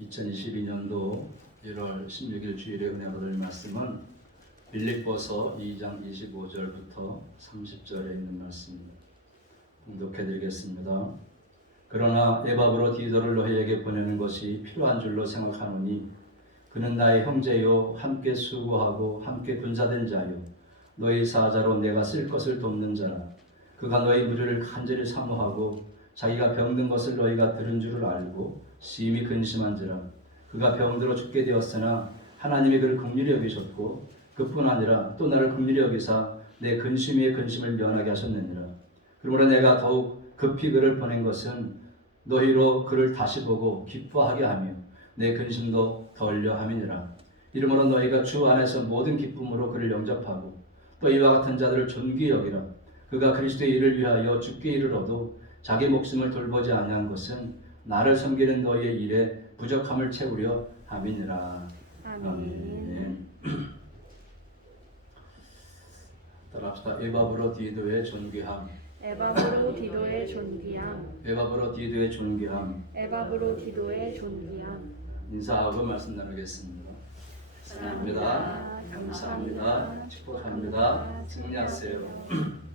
2022년도 1월 16일 주일에 은혜 받을 말씀은 빌립보서 2장 25절부터 30절에 있는 말씀 봉독해 드리겠습니다. 그러나 에바브로 디도를 너희에게 보내는 것이 필요한 줄로 생각하노니 그는 나의 형제요 함께 수고하고 함께 군사된 자요 너희 사자로 내가 쓸 것을 돕는 자라. 그가 너희 무리를 간절히 사모하고 자기가 병든 것을 너희가 들은 줄을 알고 심히 근심한지라. 그가 병들어 죽게 되었으나 하나님이 그를 긍휼히 여기셨고 그뿐 아니라 또 나를 긍휼히 여기사 내 근심 위에 근심을 면하게 하셨느니라. 그러므로 내가 더욱 급히 그를 보낸 것은 너희로 그를 다시 보고 기뻐하게 하며 내 근심도 덜려 함이니라. 이러므로 너희가 주 안에서 모든 기쁨으로 그를 영접하고 또 이와 같은 자들을 존귀히 여기라. 그가 그리스도의 일을 위하여 죽게 이르러도 자기 목숨을 돌보지 아니한 것은 나를 섬기는 너희의 일에 부족함을 채우려 함이니라. 아멘. 따라합시다. 에바브로 디도의 존귀함. 에바브로 디도의 존귀함. 에바브로 디도의 존귀함. 에바브로 디도의 존귀함. 인사하고 말씀 나누겠습니다. 사랑합니다. 감사합니다. 축복합니다. 승리하세요.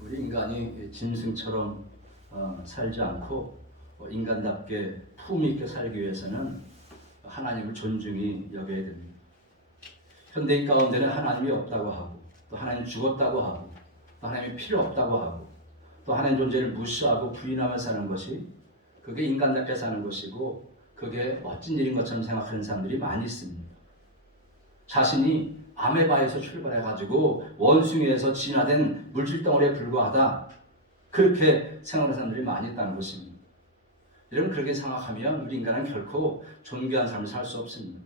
우리 인간이 짐승처럼 살지 않고 인간답게 품위 있게 살기 위해서는 하나님을 존중히 여겨야 됩니다. 현대인 가운데는 하나님이 없다고 하고 또 하나님 죽었다고 하고 또 하나님이 필요 없다고 하고 또 하나님 존재를 무시하고 부인하며 사는 것이 그게 인간답게 사는 것이고 그게 멋진 일인 것처럼 생각하는 사람들이 많이 있습니다. 자신이 아메바에서 출발해가지고 원숭이에서 진화된 물질덩어리에 불과하다 그렇게 생각하는 사람들이 많이 있다는 것입니다. 여러분 그렇게 생각하면 우리 인간은 결코 존귀한 삶을 살 수 없습니다.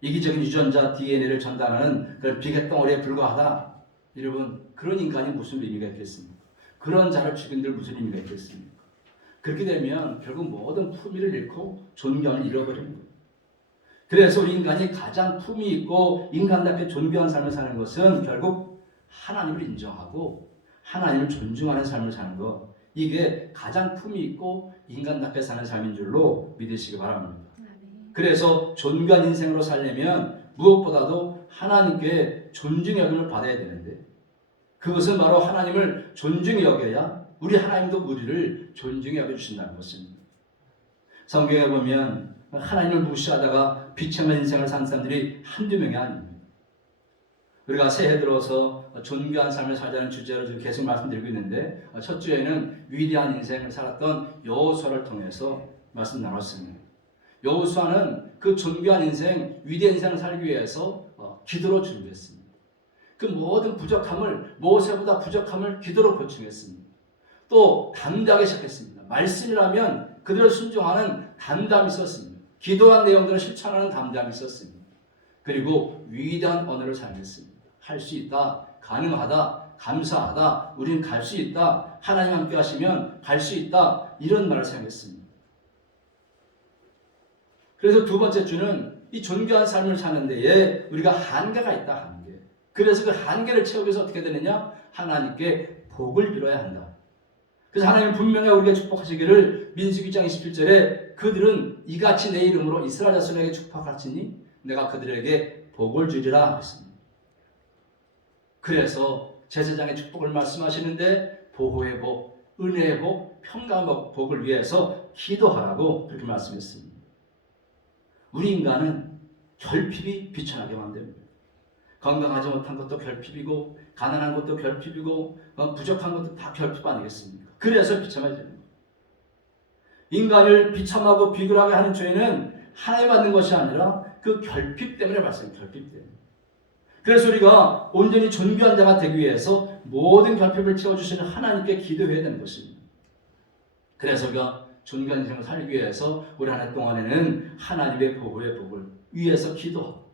이기적인 유전자 DNA를 전달하는 그런 비계덩어리에 불과하다. 여러분 그런 인간이 무슨 의미가 있겠습니까? 그런 자를 죽인들 무슨 의미가 있겠습니까? 그렇게 되면 결국 모든 품위를 잃고 존경을 잃어버리는 거예요. 그래서 우리 인간이 가장 품위 있고 인간답게 존귀한 삶을 사는 것은 결국 하나님을 인정하고 하나님을 존중하는 삶을 사는 것. 이게 가장 품위 있고 인간답게 사는 삶인 줄로 믿으시기 바랍니다. 그래서 존귀한 인생으로 살려면 무엇보다도 하나님께 존중의 여김을 받아야 되는데 그것은 바로 하나님을 존중히 여겨야 우리 하나님도 우리를 존중히 여겨주신다는 것입니다. 성경에 보면 하나님을 무시하다가 비참한 인생을 산 사람들이 한두 명이 아닙니다. 우리가 새해 들어서 존귀한 삶을 살자는 주제로 지금 계속 말씀드리고 있는데 첫 주에는 위대한 인생을 살았던 여호수아를 통해서 말씀 나눴습니다. 여호수아는 그 존귀한 인생, 위대한 인생을 살기 위해서 기도로 준비했습니다. 그 모든 부족함을, 모세보다 부족함을 기도로 보충했습니다. 또 담대하게 시작했습니다. 말씀이라면 그들을 순종하는 담담이 있었습니다. 기도한 내용들을 실천하는 담담이 있었습니다. 그리고 위대한 언어를 사용했습니다. 할 수 있다, 가능하다, 감사하다, 우리는 갈 수 있다, 하나님 함께 하시면 갈 수 있다, 이런 말을 사용했습니다. 그래서 두 번째 주는 이 존귀한 삶을 사는 데에 우리가 한계가 있다, 한계. 그래서 그 한계를 채우기 위해서 어떻게 되느냐? 하나님께 복을 빌어야 한다. 그래서 하나님은 분명히 우리에게 축복하시기를 민수기 2장 27절에 그들은 이같이 내 이름으로 이스라엘 자손에게 축복하시니 내가 그들에게 복을 주리라 했습니다. 그래서 제사장의 축복을 말씀하시는데 보호의 복, 은혜의 복, 평강의 복을 위해서 기도하라고 그렇게 말씀했습니다. 우리 인간은 결핍이 비천하게 만듭니다. 건강하지 못한 것도 결핍이고 가난한 것도 결핍이고 부족한 것도 다 결핍 아니겠습니까? 그래서 비참해지는 거예요. 인간을 비참하고 비굴하게 하는 죄는 하나님 받는 것이 아니라 그 결핍 때문에 발생해요. 결핍 때문에. 그래서 우리가 온전히 존귀한 자가 되기 위해서 모든 결핍을 채워주시는 하나님께 기도해야 되는 것입니다. 그래서 우리가 존귀한 인생을 살기 위해서 우리 한 해 동안에는 하나님의 보호의 복을 위해서 기도하고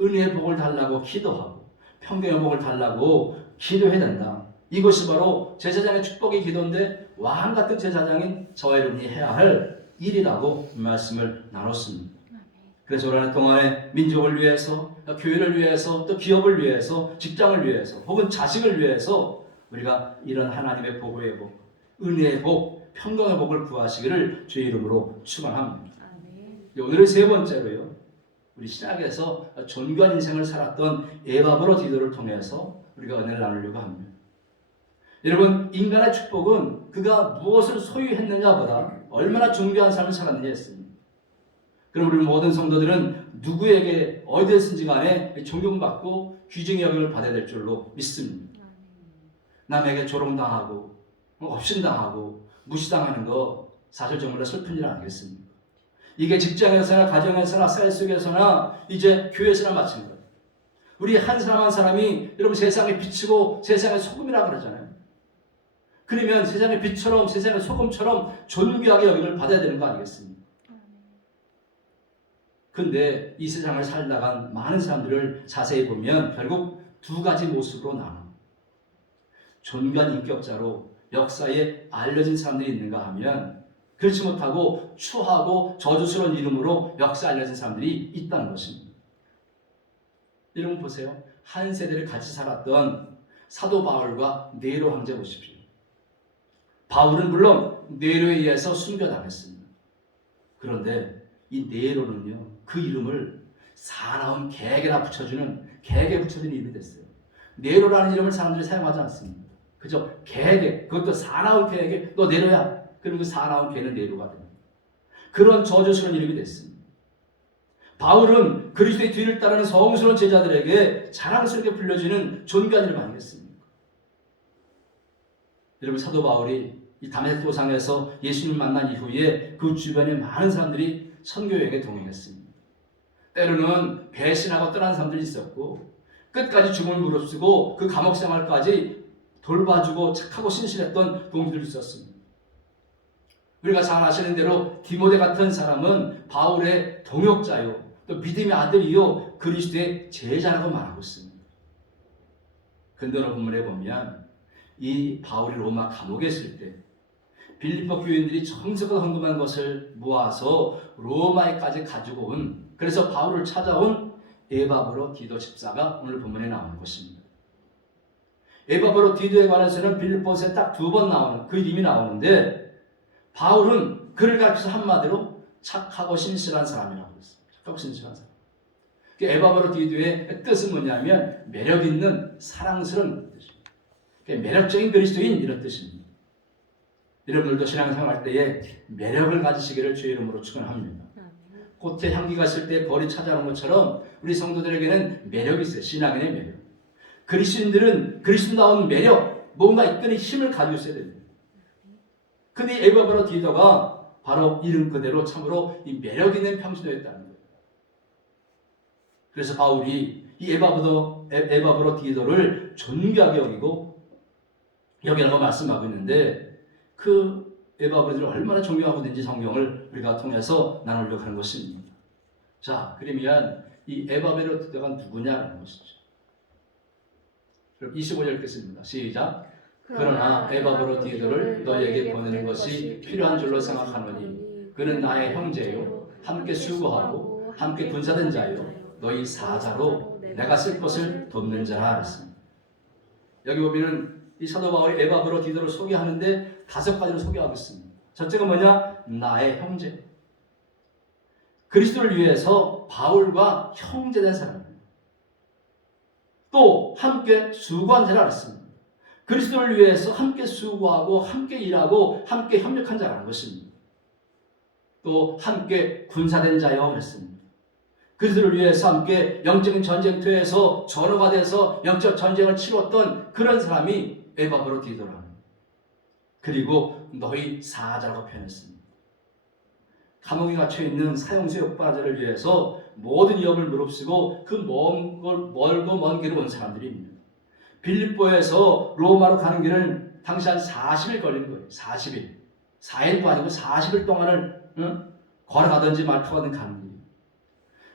은혜의 복을 달라고 기도하고 평강의 복을 달라고 기도해야 된다. 이것이 바로 제사장의 축복의 기도인데 왕같은 제사장인 저와 여러분이 해야 할 일이라고 말씀을 나눴습니다. 그래서 우리 한 해 동안에 민족을 위해서, 교회를 위해서, 또 기업을 위해서, 직장을 위해서, 혹은 자식을 위해서 우리가 이런 하나님의 보호의 복, 은혜의 복, 평강의 복을 구하시기를 주의 이름으로 축원합니다. 아멘. 오늘의 세 번째로요. 우리 신약에서 존귀한 인생을 살았던 에바브로 디도를 통해서 우리가 은혜를 나누려고 합니다. 여러분, 인간의 축복은 그가 무엇을 소유했느냐보다 얼마나 존귀한 삶을 살았느냐 했습니다. 그럼 우리 모든 성도들은 누구에게 어디에서든지 간에 존경받고 귀중의 여김을 받아야 될 줄로 믿습니다. 남에게 조롱당하고 업신당하고 무시당하는 거 사실 정말 슬픈 일 아니겠습니까? 이게 직장에서나 가정에서나 사회 속에서나 이제 교회에서나 마찬가지입니다. 우리 한 사람 한 사람이 여러분 세상의 빛이고 세상의 소금이라고 그러잖아요. 그러면 세상의 빛처럼 세상의 소금처럼 존귀하게 여김을 받아야 되는 거 아니겠습니까? 근데 이 세상을 살다간 많은 사람들을 자세히 보면 결국 두 가지 모습으로 나눠. 존귀한 인격자로 역사에 알려진 사람들이 있는가 하면 그렇지 못하고 추하고 저주스러운 이름으로 역사에 알려진 사람들이 있다는 것입니다. 여러분 보세요. 한 세대를 같이 살았던 사도 바울과 네로 황제 보십시오. 바울은 물론 네로에 의해서 순교당했습니다. 그런데 이 네로는요, 그 이름을 사나운 개에게나 붙여주는 개에게 붙여주는 이름이 됐어요. 네로라는 이름을 사람들이 사용하지 않습니다. 그죠? 개에게, 그것도 사나운 개에게 너 네로야. 그럼 그 사나운 개는 네로가 됩니다. 그런 저주스러운 이름이 됐습니다. 바울은 그리스도의 뒤를 따르는 성스러운 제자들에게 자랑스럽게 불려지는 존귀한 이름 아니겠습니까? 여러분, 사도 바울이 이 다메섹 도상에서 예수님을 만난 이후에 그 주변에 많은 사람들이 선교여행에 동행했습니다. 때로는 배신하고 떠난 사람들이 있었고 끝까지 주문을 무릅쓰고 그 감옥 생활까지 돌봐주고 착하고 신실했던 동지들이 있었습니다. 우리가 잘 아시는 대로 디모데 같은 사람은 바울의 동역자요 또 믿음의 아들이요 그리스도의 제자라고 말하고 있습니다. 근데 오늘 본문에 보면 이 바울이 로마 감옥에 있을 때 빌립보 교인들이 정성껏 헌금한 것을 모아서 로마에까지 가지고 온, 그래서 바울을 찾아온 에바브로 디도 집사가 오늘 본문에 나오는 것입니다. 에바브로 디도에 관해서는 빌립보서에 딱 2번 나오는 그 이름이 나오는데 바울은 그를 가리켜서 한마디로 착하고 신실한 사람이라고 했습니다. 착하고 신실한 사람. 에바브로 디도의 뜻은 뭐냐면 매력 있는 사랑스러운 뜻입니다. 매력적인 그리스도인 이런 뜻입니다. 여러분들도 신앙생활할 때에 매력을 가지시기를 주의 이름으로 축원합니다. 꽃에 향기가 있을 때 벌이 찾아오는 것처럼 우리 성도들에게는 매력이 있어요. 신앙인의 매력. 그리스도인들은 그리스도다운 매력, 뭔가 이끄는 힘을 가지고 있어야 됩니다. 근데 에바브로 디도가 바로 이름 그대로 참으로 이 매력 있는 평신도였다는 거예요. 그래서 바울이 이 에바브로 디도를 존귀하게 여기라고 말씀하고 있는데 그 에바브로들이 얼마나 존경하고 있는지 성경을 우리가 통해서 나누려고 하는 것입니다. 자, 그러면 이 에바브로 디도가 누구냐는 것이죠. 그럼 25절 읽겠습니다. 시작. 그러나 에바브로 디도를 너에게 보내는 것이 필요한 줄로 생각하노니 그는 나의 형제요 함께 수고하고 함께 군사된 자요 너희 사자로 내가 쓸 것을 돕는 자라 했습니다. 여기 보면은 이 사도 바울이 에바브로 디도를 소개하는데 5가지로 소개하고 있습니다. 첫째가 뭐냐? 나의 형제. 그리스도를 위해서 바울과 형제된 사람입니다. 또 함께 수고한 자라 했습니다. 그리스도를 위해서 함께 수고하고 함께 일하고 함께 협력한 자라는 것입니다. 또 함께 군사된 자여 했습니다. 그리스도를 위해서 함께 영적인 전쟁터에서 전우가 돼서 영적 전쟁을 치렀던 그런 사람이 에바브로 디도라. 그리고 너희 사자라고 표현했습니다. 감옥에 갇혀있는 사형수의 옥바자를 위해서 모든 위협을 무릅쓰고 그 멀고 먼 길을 온 사람들입니다. 빌립보에서 로마로 가는 길은 당시 한 40일 걸린 거예요. 40일. 4일도 아니고 40일 동안을 걸어가든지 말 타고든 가는 거예요.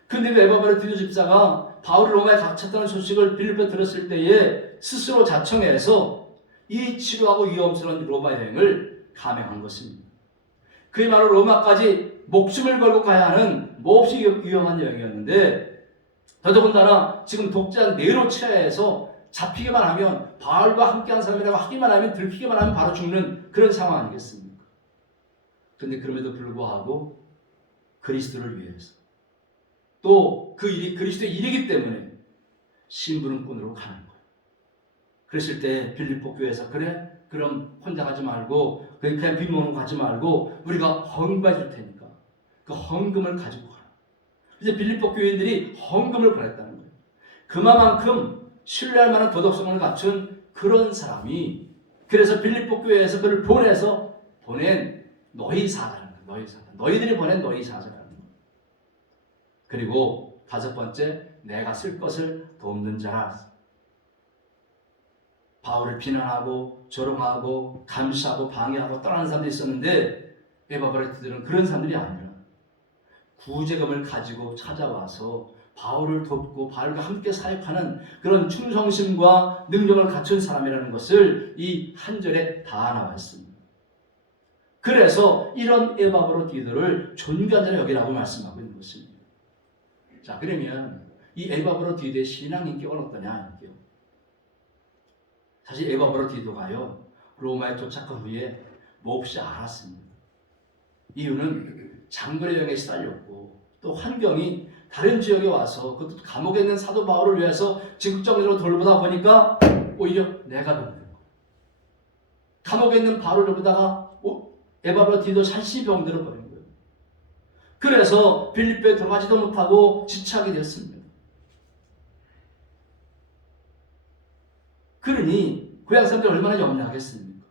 근데 그 에바브로 디도 집사가 바울이 로마에 갇혔다는 소식을 빌립보에 들었을 때에 스스로 자청해서 이 치료하고 위험스러운 로마 여행을 감행한 것입니다. 그야말로 로마까지 목숨을 걸고 가야 하는 몹시 위험한 여행이었는데 더더군다나 지금 독재한 네로 치하에서 잡히기만 하면 바울과 함께한 사람이라고 하기만 하면 들키기만 하면 바로 죽는 그런 상황 아니겠습니까? 그런데 그럼에도 불구하고 그리스도를 위해서 또 그 일이 그리스도의 일이기 때문에 심부름꾼으로 가는 거예요. 그랬을 때 빌립보 교회에서 그래? 그럼 혼자 가지 말고 그냥 빈몸으로 가지 말고 우리가 헌금해 줄 테니까 그 헌금을 가지고 가라. 이제 빌립보 교인들이 헌금을 보냈다는 거예요. 그만큼 신뢰할 만한 도덕성을 갖춘 그런 사람이 그래서 빌립보 교회에서 그를 보낸 너희 사자라는 거예요. 너희 사자. 너희들이 보낸 너희 사자라는 거예요. 그리고 5번째, 내가 쓸 것을 돕는 자라. 바울을 비난하고 조롱하고 감시하고 방해하고 떠나는 사람들이 있었는데 에바브라티들은 그런 사람들이 아니라 구제금을 가지고 찾아와서 바울을 돕고 바울과 함께 사역하는 그런 충성심과 능력을 갖춘 사람이라는 것을 이 한 절에 다 나와 있습니다. 그래서 이런 에바브로디도를 존귀한 자로 여기라고 말씀하고 있는 것입니다. 자, 그러면 이 에바브로디도의 신앙 인격은 어떠냐? 사실 에바브로디도가요 로마에 도착한 후에 몹시 알았습니다. 이유는 장거리 여행에 시달렸고 또 환경이 다른 지역에 와서 그것도 감옥에 있는 사도 바울을 위해서 적극적으로 돌보다 보니까 오히려 내가 병든 거예요. 감옥에 있는 바울을 돌보다가 에바브로디도 자신이 병들어 버린 거예요. 그래서 빌립보에 들어가지도 못하고 지체하게 됐습니다. 그러니 고향 사람들이 얼마나 염려하겠습니까?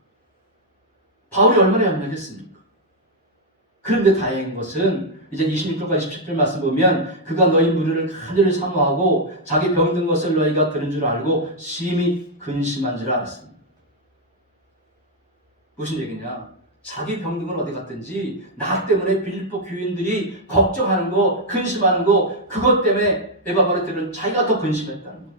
바울이 얼마나 염려하겠습니까? 그런데 다행인 것은 이제 26절과 27절 말씀 보면 그가 너희 무리를 간절히 사모하고 자기 병든 것을 너희가 들은 줄 알고 심히 근심한 줄 알았습니다. 무슨 얘기냐? 자기 병든 건 어디 갔든지 나 때문에 빌립보 교인들이 걱정하는 거, 근심하는 거 그것 때문에 에바브로디도는 자기가 더 근심했다는 거.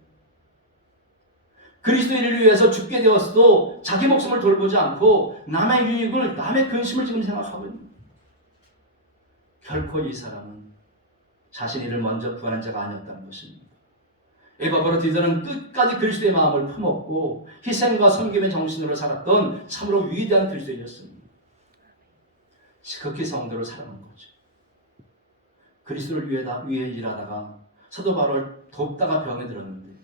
그리스도의 일을 위해서 죽게 되었어도 자기 목숨을 돌보지 않고 남의 유익을, 남의 근심을 지금 생각하고 있는 거예요. 결코 이 사람은 자신의 일을 먼저 구하는 자가 아니었다는 것입니다. 에바브로디도는 끝까지 그리스도의 마음을 품었고 희생과 섬김의 정신으로 살았던 참으로 위대한 그리스도인이었습니다. 지극히 성도를 사랑한 거죠. 그리스도를 위해 일하다가 사도 바울을 돕다가 병에 들었는데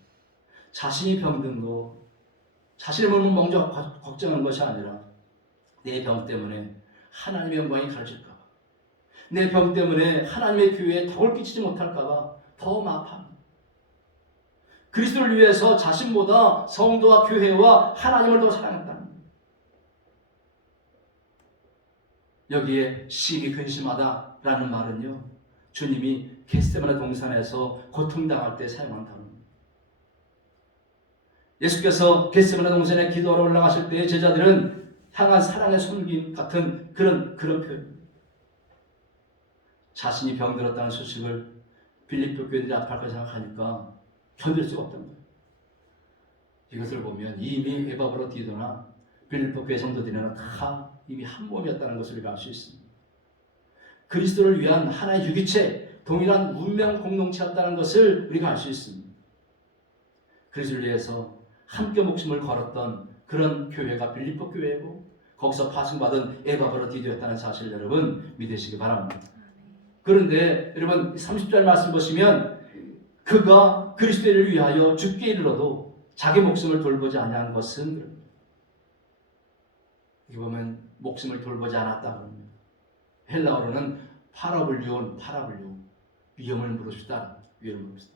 자신이 병든 거, 자신의 몸을 먼저 걱정한 것이 아니라 내 병 때문에 하나님의 영광이 가려질까 봐, 내 병 때문에 하나님의 교회에 덕을 끼치지 못할까 봐 더 마파합니다. 그리스도를 위해서 자신보다 성도와 교회와 하나님을 더 사랑했다는 거예요. 여기에 심히 근심하다라는 말은요, 주님이 겟세마네 동산에서 고통당할 때 사용한 단어입니다. 예수께서 겟세마네 동산에 기도하러 올라가실 때 제자들은 향한 사랑의 손길 같은 그런 표현입니다. 자신이 병들었다는 소식을 빌립보 교인들이 아파할 생각하니까 견딜 수가 없다는 거예요. 이것을 보면 이미 에바브로디도나 빌립보 교회 성도들이나 다 이미 한 몸이었다는 것을 우리가 알 수 있습니다. 그리스도를 위한 하나의 유기체, 동일한 운명 공동체였다는 것을 우리가 알 수 있습니다. 그리스도를 위해서 함께 목숨을 걸었던 그런 교회가 빌립보 교회고 거기서 파송받은 에바브로디도였다는 사실을 여러분 믿으시기 바랍니다. 그런데 여러분 30절 말씀 보시면 그가 그리스도를 위하여 죽게 이르러도 자기 목숨을 돌보지 아니한 것은 이 보면 목숨을 돌보지 않았다고 합니다. 헬라어로는 파라블리온, 위험을 무릅쓰다, 위험을 무릅쓰다.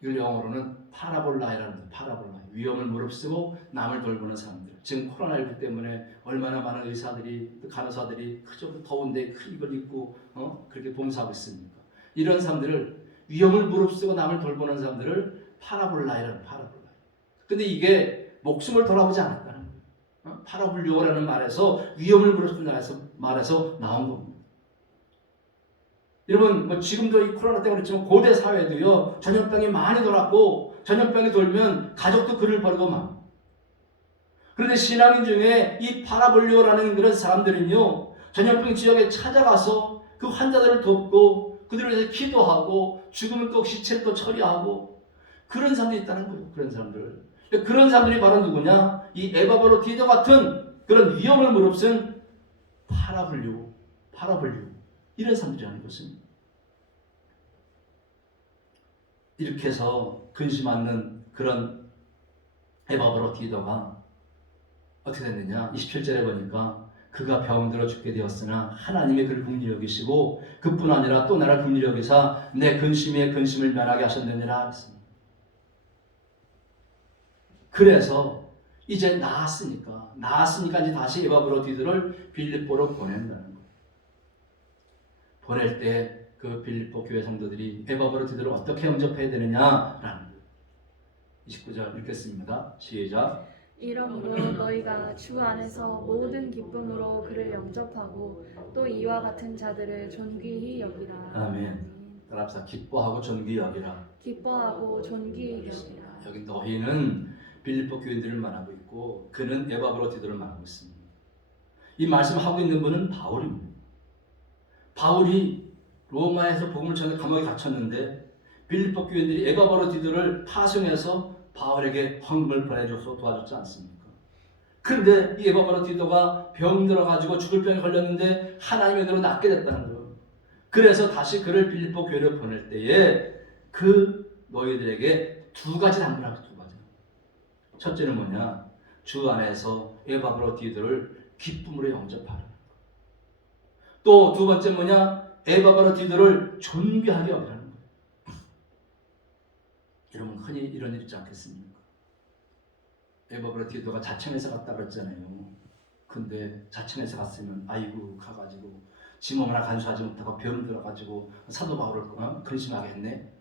이걸 영어로는 파라볼라이라는 파라볼라, 위험을 무릅쓰고 남을 돌보는 사람들. 지금 코로나19 때문에 얼마나 많은 의사들이, 간호사들이 그저 더운데 큰 입을 입고 그렇게 봉사하고 있습니까? 이런 사람들을 위험을 무릅쓰고 남을 돌보는 사람들을 파라볼라이라는 파라볼라. 근데 이게 목숨을 돌아보지 않았다는 거예요. 파라블리오라는 말에서 위험을 무릅쓴다는 말에서 나온 겁니다. 여러분 지금도 이 코로나 때문에 그렇지만 고대 사회도요 전염병이 많이 돌았고 전염병이 돌면 가족도 그를 버리고 막. 그런데 신앙인 중에 이 파라블리오라는 그런 사람들은요 전염병 지역에 찾아가서 그 환자들을 돕고 그들을 위해서 기도하고 죽으면 또 시체를 또 처리하고 그런 사람들이 있다는 거예요. 그런 사람들이 바로 누구냐? 이 에바브로디도 같은 그런 위험을 무릅쓴 파라블류 이런 사람들이라는 것은 이렇게 해서 근심 않는 그런 에바브로 디도가 어떻게 됐느냐? 27절에 보니까 그가 병들어 죽게 되었으나 하나님의 그를 긍휼히 여기시고 그뿐 아니라 또 나를 긍휼히 여기사 내 근심에 근심을 면하게 하셨느니라 했습니다. 그래서 이제 나았으니까 이제 다시 에바브로 디도를 빌립보로 보낸다는 거예요. 보낼 때 그 빌립보 교회 성도들이 에바브로 디도를 어떻게 영접해야 되느냐라는 거예요. 29절 읽겠습니다. 시작. 이러므로 너희가 주 안에서 모든 기쁨으로 그를 영접하고 또 이와 같은 자들을 존귀히 여기라. 아멘. 따라합시다. 기뻐하고 존귀히 여기라. 기뻐하고 존귀히 여기라. 여기 너희는 빌립보 교인들을 말하고 있고 그는 에바브로 디도를 말하고 있습니다. 이 말씀하고 있는 분은 바울입니다. 바울이 로마에서 복음을 전해 감옥에 갇혔는데 빌립보 교인들이 에바브로 디도를 파송해서 바울에게 헌금을 보내줘서 도와줬지 않습니까? 그런데 이 에바브로 디도가 병들어가지고 죽을 병에 걸렸는데 하나님의 은혜로 낫게 됐다는 거예요. 그래서 다시 그를 빌립보 교회로 보낼 때에 그 너희들에게 두 가지 당부를 하고 두 가지. 첫째는 뭐냐? 주 안에서 에바브로 디도를 기쁨으로 영접하라. 또 두 번째 뭐냐? 에바브로 디도를 존귀하게 여기라는 거예요. 여러분 흔히 이런 일 있지 않겠습니까? 에바브로 디도가 자청에서 갔다 그랬잖아요. 근데 자청에서 갔으면 아이고 가가지고 지 몸 하나 간수하지 못하고 병 들어가지고 사도 바울을 근심하게 했네.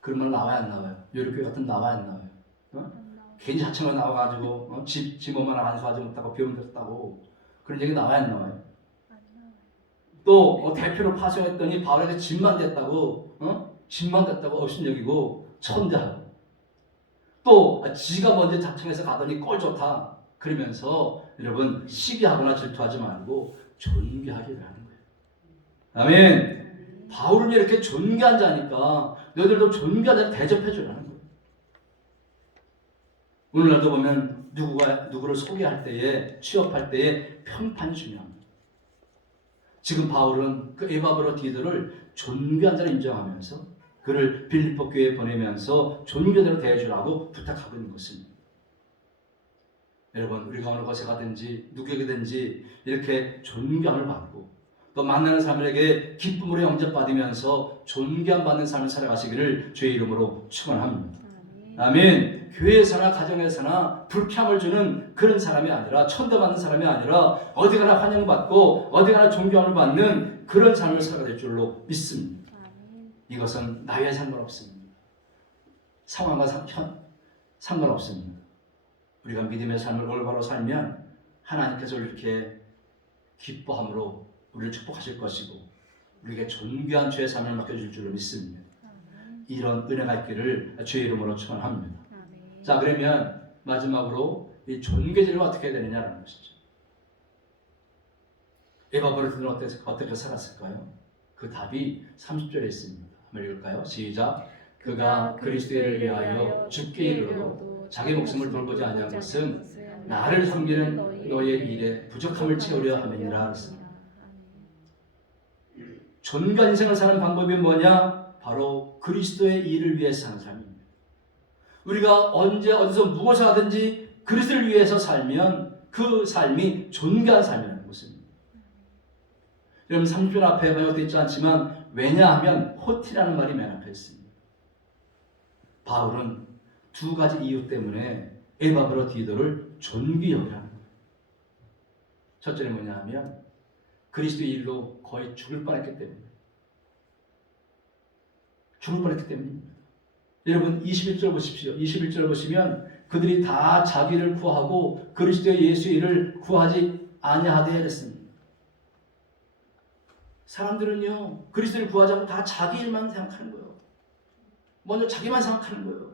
그런 말 나와야 안 나와요? 요리교회 같은 나와야 안 나와요? 괜히 자청에 나와가지고 지 몸 하나 간수하지 못하고 병 들었다고 그런 얘기 나와야 안 나와요? 또 대표로 파송했더니 바울에게 짐만 됐다고 업신여기고 천대하고 또 지가 먼저 자청해서 가더니 꼴 좋다 그러면서 여러분 시기하거나 질투하지 말고 존귀하게 하는 거예요. 아멘. 바울은 이렇게 존귀한 자니까 너희들도 존귀한 자를 대접해 주라는 거예요. 오늘날도 보면 누구를 소개할 때에 취업할 때에 평판이 중요합니다. 지금 바울은 그 에바브로 디도를 존귀한 자로 인정하면서 그를 빌립보 교회에 보내면서 존귀대로 대해주라고 부탁하고 있는 것입니다. 여러분 우리가 어느 곳에 가든지 누구에게든지 이렇게 존경을 받고 또 만나는 사람에게 기쁨으로 영접받으면서 존경 받는 삶을 살아가시기를 주의 이름으로 축원합니다. 아멘. 교회에서나 가정에서나 불평을 주는 그런 사람이 아니라 천대받는 사람이 아니라 어디 가나 환영받고 어디 가나 존경을 받는 그런 삶을 살아갈 줄로 믿습니다. 이것은 나이에 상관없습니다. 상황과 상관없습니다. 우리가 믿음의 삶을 올바로 살면 하나님께서 이렇게 기뻐함으로 우리를 축복하실 것이고 우리에게 존귀한 죄의 삶을 맡겨줄 줄로 믿습니다. 이런 은혜가 있기를 주의 이름으로 축원합니다. 자, 그러면 마지막으로 이 존귀제를 어떻게 해야 되느냐는 것이죠. 에바브로 디도는 어떻게 살았을까요? 그 답이 30절에 있습니다. 한번 읽을까요? 시작. 그가 그리스도를 위하여 죽게 이르러도 자기 목숨을 돌보지 아니한 것은 나를 섬기는 너의 일에 부족함을 채우려 함이니라 했습니다. 존귀한 인생을 사는 방법이 뭐냐? 바로 그리스도의 일을 위해서 사는 삶입니다. 우리가 언제 어디서 무엇을 하든지 그리스도를 위해서 살면 그 삶이 존귀한 삶이라는 것입니다. 여러분 30절 앞에 번역되어 있지 않지만 왜냐하면 호티라는 말이 맨 앞에 있습니다. 바울은 두 가지 이유 때문에 에바브로 디도를 존귀히 여기라는 거예요. 첫째는 뭐냐 하면 그리스도의 일로 거의 죽을 뻔했기 때문입니다. 죽을 뻔했기 때문입니다. 여러분 21절 보십시오. 21절 보시면 그들이 다 자기를 구하고 그리스도의 예수의 일을 구하지 아니하되 그랬습니다. 사람들은요 그리스도를 구하지 않고 다 자기 일만 생각하는 거예요. 먼저 자기만 생각하는 거예요.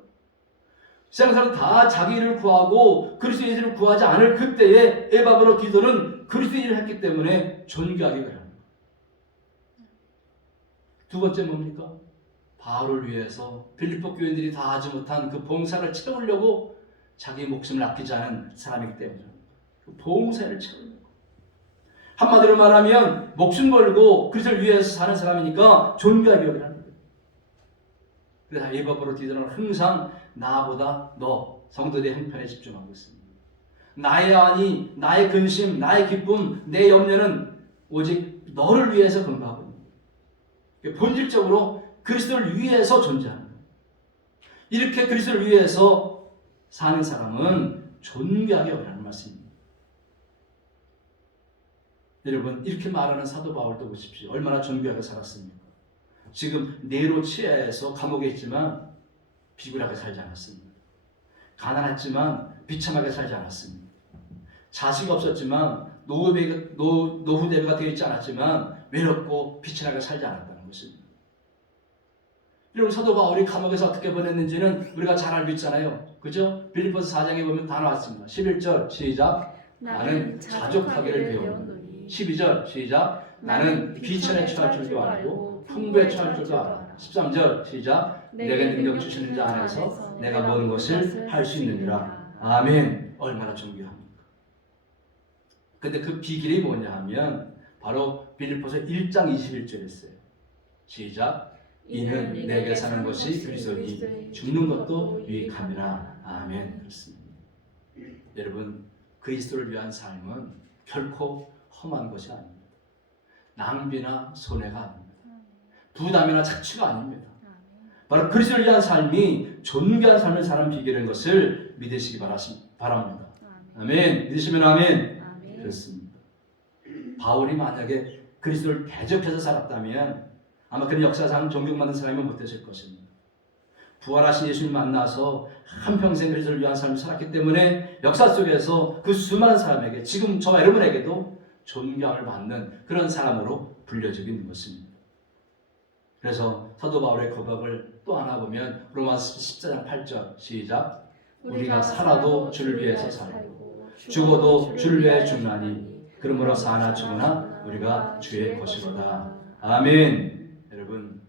세상 사람 다 자기 일을 구하고 그리스도의 예수를 구하지 않을 그때에 에바브로 디도는 그리스도의 일을 했기 때문에 존귀하게 그래요. 두 번째 뭡니까? 바울을 위해서 빌립보 교인들이 다 하지 못한 그 봉사를 채우려고 자기 목숨을 아끼지 않은 사람이기 때문에 봉사를 채우는 거. 한마디로 말하면 목숨 걸고 그리스도를 위해서 사는 사람이니까 존귀하게 여기라는 거예요. 그래서 이 법으로 디도는 항상 나보다 너 성도들의 형편에 집중하고 있습니다. 나의 안위, 나의 근심, 나의 기쁨, 내 염려는 오직 너를 위해서 근거하고 있는 거예요. 본질적으로 그리스도를 위해서 존재하는 거예요. 이렇게 그리스도를 위해서 사는 사람은 존귀하게 여기라는 말씀입니다. 여러분, 이렇게 말하는 사도 바울도 보십시오. 얼마나 존귀하게 살았습니까? 지금 네로 치하에서 감옥에 있지만 비굴하게 살지 않았습니다. 가난했지만 비참하게 살지 않았습니다. 자식이 없었지만 노후대비가 되어 있지 않았지만 외롭고 비참하게 살지 않았다는 것입니다. 여러분, 사도 바울이 감옥에서 어떻게 보냈는지는 우리가 잘 알고 있잖아요. 그죠? 빌립보서 4장에 보면 다 나왔습니다. 11절 시작. 나는 자족하기를 배웠노니. 12절 시작. 나는 비천에 처할 줄도 알고 풍부에 처할 줄도 알아. 13절 시작. 내게 능력 주시는 자 안에서 내가 모든 것을 할 수 있느니라. 아멘. 얼마나 존귀합니까? 근데 그 비결이 뭐냐 하면 바로 빌립보서 1장 21절에 있어요. 시작. 이는 내게 사는 것이 그리스도니 죽는 것도 유익함이라. 아멘. 그렇습니다. 여러분, 그리스도를 위한 삶은 결코 험한 것이 아닙니다. 낭비나 손해가 아닙니다. 부담이나 착취가 아닙니다. 바로 그리스도를 위한 삶이 존귀한 삶을 사는 비결인 것을 믿으시기 바랍니다. 아멘. 믿으시면 아멘. 그렇습니다. 바울이 만약에 그리스도를 대적해서 살았다면 아마 그는 역사상 존경받는 사람이 못했을 것입니다. 부활하신 예수님 만나서 한평생 그리스도를 위한 삶을 살았기 때문에 역사 속에서 그 수많은 사람에게, 지금 저와 여러분에게도 존경을 받는 그런 사람으로 불려지고 있는 것입니다. 그래서 사도 바울의 고백을 또 하나 보면 로마서 14장 8절 시작. 우리가 살아도 주를 위해서 살고 죽어도 주를 위해 죽나니 그러므로 사나 죽으나 우리가 주의 것이로다. 아멘. 여러분,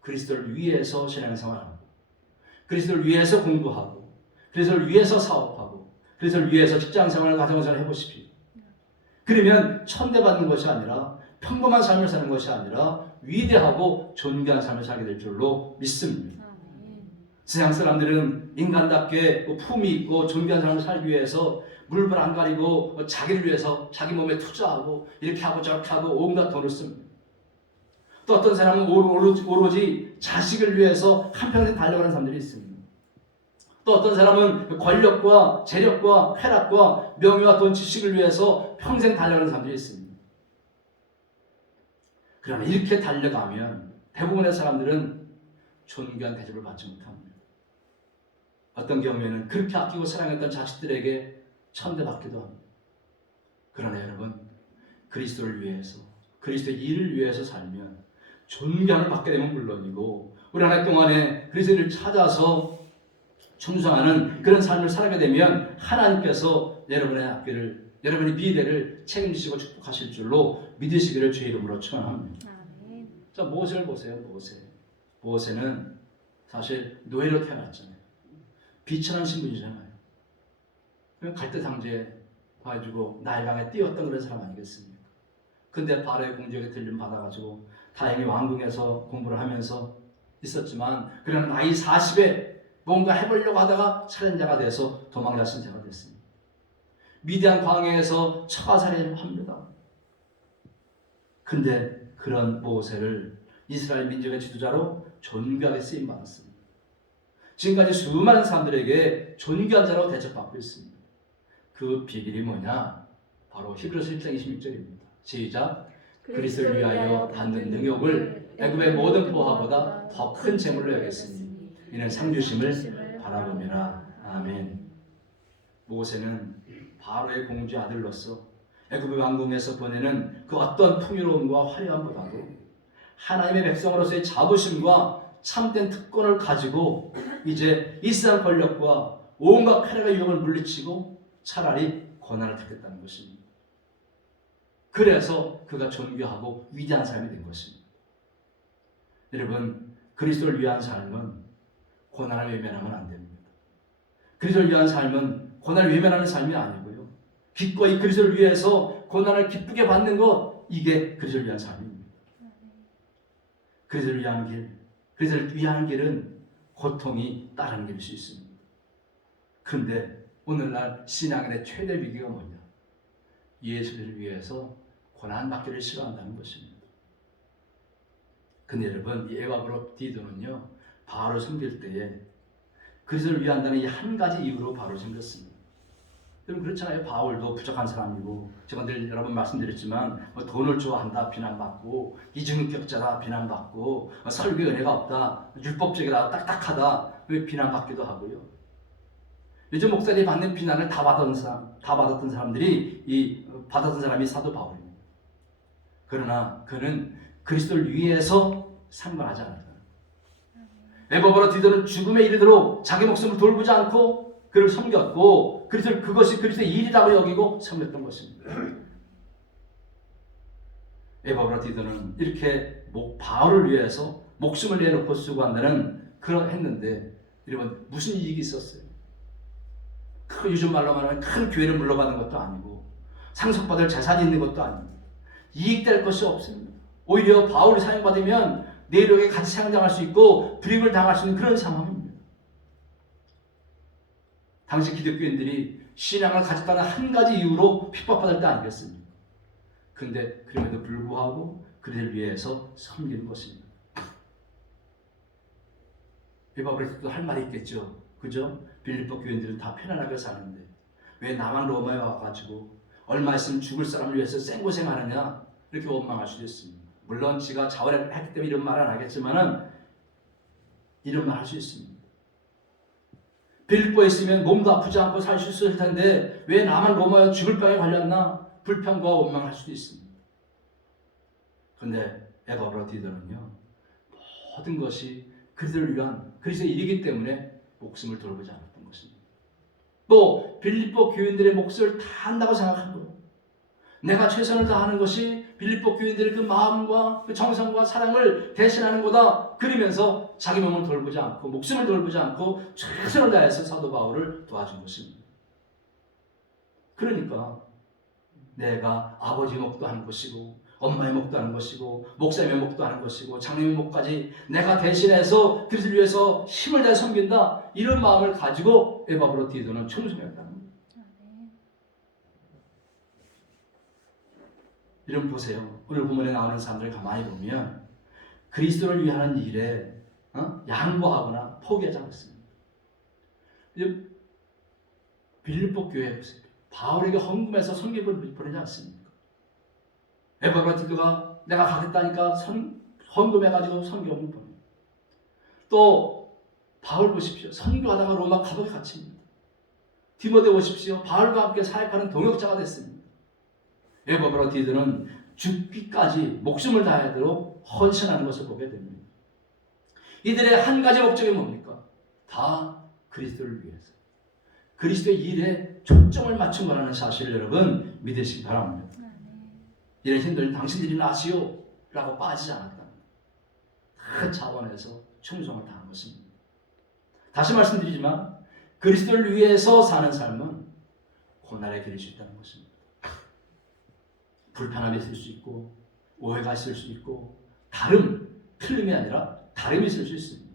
그리스도를 위해서 신앙생활하고 그리스도를 위해서 공부하고 그리스도를 위해서 사업하고 그리스도를 위해서 직장생활, 가정생활을 해보십시오. 그러면 천대받는 것이 아니라 평범한 삶을 사는 것이 아니라 위대하고 존귀한 삶을 살게 될 줄로 믿습니다. 세상 사람들은 인간답게 품이 있고 존귀한 삶을 살기 위해서 물불 안 가리고 자기를 위해서 자기 몸에 투자하고 이렇게 하고 저렇게 하고 온갖 돈을 씁니다. 또 어떤 사람은 오로지 자식을 위해서 한평생 달려가는 사람들이 있습니다. 또 어떤 사람은 권력과 재력과 쾌락과 명예와 돈, 지식을 위해서 평생 달려가는 사람들이 있습니다. 그러나 이렇게 달려가면 대부분의 사람들은 존귀한 대접을 받지 못합니다. 어떤 경우에는 그렇게 아끼고 사랑했던 자식들에게 천대받기도 합니다. 그러나 여러분, 그리스도를 위해서, 그리스도의 일을 위해서 살면 존경을 받게 되면 물론이고 우리 한 해 동안에 그리스도를 찾아서 충성하는 그런 삶을 살게 되면 하나님께서 여러분의 앞길을, 여러분의 미래를 책임지시고 축복하실 줄로 믿으시기를 주의 이름으로 축원합니다. 자, 모세를 보세요. 모세는 사실 노예로 태어났잖아요. 비천한 신분이잖아요. 갈대 당제에 가지고 나일강에 띄웠던 그런 사람 아니겠습니까? 근데 바로의 공적에 들림 받아가지고 다행히 왕궁에서 공부를 하면서 있었지만 그러나 나이 40에 뭔가 해보려고 하다가 살인자가 돼서 도망자신 자가 됐습니다. 미디안 광야에서 처가살이를 합니다. 근데 그런 모세를 이스라엘 민족의 지도자로 존귀하게 쓰임받았습니다. 지금까지 수많은 사람들에게 존귀한 자로 대접받고 있습니다. 그 비결이 뭐냐? 바로 히브리서 1장 26절입니다. 시작. 그리스도를 위하여 받는 능욕을 애굽의 모든 보화보다 더 큰 재물로 여겼으니 이는 상주심을 바라봅니다. 아멘. 모세는 바로의 공주의 아들로서 애굽의 왕궁에서 보내는 그 어떤 풍요로움과 화려함보다도 하나님의 백성으로서의 자부심과 참된 특권을 가지고 이제 이스라엘 권력과 온갖 쾌락의 유혹을 물리치고 차라리 고난을 택했다는 것입니다. 그래서 그가 존귀하고 위대한 삶이 된 것입니다. 여러분, 그리스도를 위한 삶은 고난을 외면하면 안 됩니다. 그리스도를 위한 삶은 고난을 외면하는 삶이 아니고요. 기꺼이 그리스도를 위해서 고난을 기쁘게 받는 것, 이게 그리스도를 위한 삶입니다. 그리스도를 위한 길, 그리스도를 위한 길은 고통이 따르는 길일 수 있습니다. 그런데 오늘날 신앙인의 최대 위기가 뭐냐? 예수를 위해서 고난받기를 싫어한다는 것입니다. 근데 여러분, 이 에바브로디도는요, 바울을 섬길 때에 그리스도를 위한다는 이 한 가지 이유로 바울을 섬겼습니다. 여러분 그렇잖아요. 바울도 부족한 사람이고, 제가 늘 여러 번 말씀드렸지만 돈을 좋아한다 비난받고, 이중인격자다 비난받고, 설교에 은혜가 없다, 율법적이다, 딱딱하다 비난받기도 하고요. 요즘 목사들이 받는 비난을 다 받았던 사람들이 받았던 사람이 사도 바울입니다. 그러나 그는 그리스도를 위해서 상관하지 않았다. 에바브로디도는 죽음에 이르도록 자기 목숨을 돌보지 않고 그를 섬겼고, 그것이 그리스도의 일이라고 여기고 섬겼던 것입니다. 에바브로디도는 이렇게 바울을 위해서 목숨을 내놓고 수고한다는 그런 했는데, 여러분 무슨 이익이 있었어요? 요즘 말로 말하면 큰 교회를 물러가는 것도 아니고, 상속받을 재산이 있는 것도 아니고, 이익될 것이 없습니다. 오히려 바울이 사용받으면 내력에 같이 사용당할 수 있고 불이익을 당할 수 있는 그런 상황입니다. 당시 기독교인들이 신앙을 가졌다는 한 가지 이유로 핍박받을 때 아니겠습니까? 그런데 그럼에도 불구하고 그들을 위해서 섬기는 것입니다. 에바브로디도 할 말이 있겠죠. 그죠? 빌립보 교인들은 다 편안하게 사는데 왜 나만 로마에 와가지고 얼마 있으면 죽을 사람을 위해서 생고생하느냐, 이렇게 원망할 수도 있습니다. 물론 지가 자원을 했기 때문에 이런 말 안 하겠지만은 이런 말 할 수 있습니다. 빌립보에 있으면 몸도 아프지 않고 살 수 있을 텐데 왜 나만 로마에 죽을 병에 걸렸나, 불평과 원망할 수도 있습니다. 그런데 에바브로디도는요, 모든 것이 그들을 위한 그리스도의 일이기 때문에 목숨을 돌보지 않았던 것입니다. 또 빌립보 교인들의 몫을 다 한다고 생각한 거예요. 내가 최선을 다하는 것이 빌립보 교인들의 그 마음과 그 정성과 사랑을 대신하는 거다, 그러면서 자기 몸을 돌보지 않고 목숨을 돌보지 않고 최선을 다해서 사도 바울을 도와준 것입니다. 그러니까 내가 아버지 목도 하는 것이고 엄마의 목도 하는 것이고 목사님의 목도 하는 것이고 장로의 목까지 내가 대신해서 그리스도를 위해서 힘을 다해 섬긴다, 이런 마음을 가지고 에바브로디도는 충성했다는 겁니다. 이런 보세요. 오늘 본문에 나오는 사람들을 가만히 보면 그리스도를 위하는 일에 양보하거나 포기하지 않습니다. 빌립보 교회 보세요. 바울에게 헌금해서 섬김을 보내지 않습니까? 에바브로디도가 내가 가겠다니까 헌금해가지고 섬김을 보내요. 또 바울 보십시오. 선교하다가 로마 감옥에 갇힙니다. 디모데 보십시오. 바울과 함께 사역하는 동역자가 됐습니다. 에바브로디도는 죽기까지 목숨을 다하도록 헌신하는 것을 보게 됩니다. 이들의 한 가지 목적이 뭡니까? 다 그리스도를 위해서, 그리스도의 일에 초점을 맞춘 거라는 사실을 여러분 믿으시기 바랍니다. 이런 힘들은 당신들이 나시오 라고 빠지지 않았다. 큰 차원에서 충성을 다한 것입니다. 다시 말씀드리지만 그리스도를 위해서 사는 삶은 고난의 길일 수 있다는 것입니다. 불편함이 있을 수 있고 오해가 있을 수 있고 틀림이 아니라 다름이 있을 수 있습니다.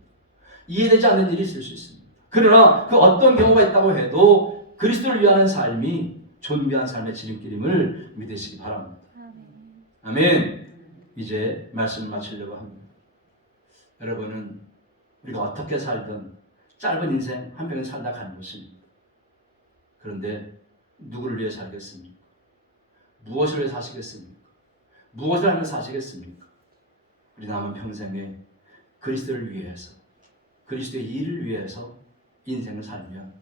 이해되지 않는 일이 있을 수 있습니다. 그러나 그 어떤 경우가 있다고 해도 그리스도를 위하는 삶이 존귀한 삶의 지름길임을 믿으시기 바랍니다. 아멘. 이제 말씀을 마치려고 합니다. 여러분은 우리가 어떻게 살든 짧은 인생 한 평을 살다 가는 것입니다. 그런데 누구를 위해 살겠습니까? 무엇을 위해 사시겠습니까? 무엇을 하며 사시겠습니까? 우리 남은 평생에 그리스도를 위해서, 그리스도의 일을 위해서 인생을 살면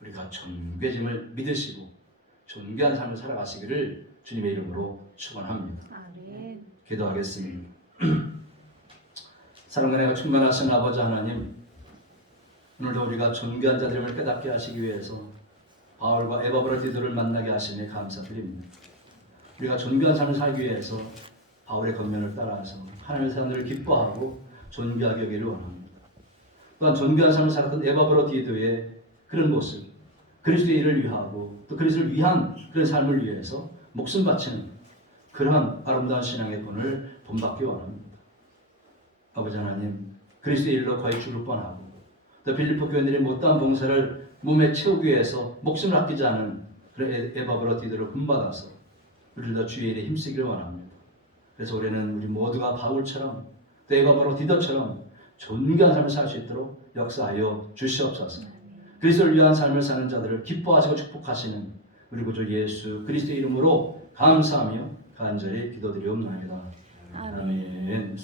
우리가 존귀해짐을 믿으시고 존귀한 삶을 살아가시기를 주님의 이름으로 축원합니다. 아멘. 기도하겠습니다. 사랑과 은혜가 충만하신 아버지 하나님, 오늘도 우리가 존귀한 자들임을 깨닫게 하시기 위해서 바울과 에바브로디도를 만나게 하시니 감사드립니다. 우리가 존귀한 삶을 살기 위해서 바울의 겉면을 따라서 하나님의 사람들을 기뻐하고 존귀하게 여기를 원합니다. 또한 존귀한 삶을 살았던 에바브로디도의 그런 모습, 그리스도의 일을 위하고 또 그리스도를 위한 그런 삶을 위해서 목숨 바치는 그러한 아름다운 신앙의 본을 본받기 원합니다. 아버지 하나님, 그리스도의 일로 거의 죽을 뻔하고 또 빌립보 교인들이 못다한 봉사를 몸에 채우기 위해서 목숨을 아끼지 않은 그런 에바브로 디도를 본받아서 우리도 주의 일에 힘쓰기를 원합니다. 그래서 우리는 우리 모두가 바울처럼 또 에바브로 디도처럼 존귀한 삶을 살 수 있도록 역사하여 주시옵소서. 그리스도를 위한 삶을 사는 자들을 기뻐하시고 축복하시는 우리 구주 예수 그리스도의 이름으로 감사하며 간절히 기도드리옵나이다. 아멘. 아멘.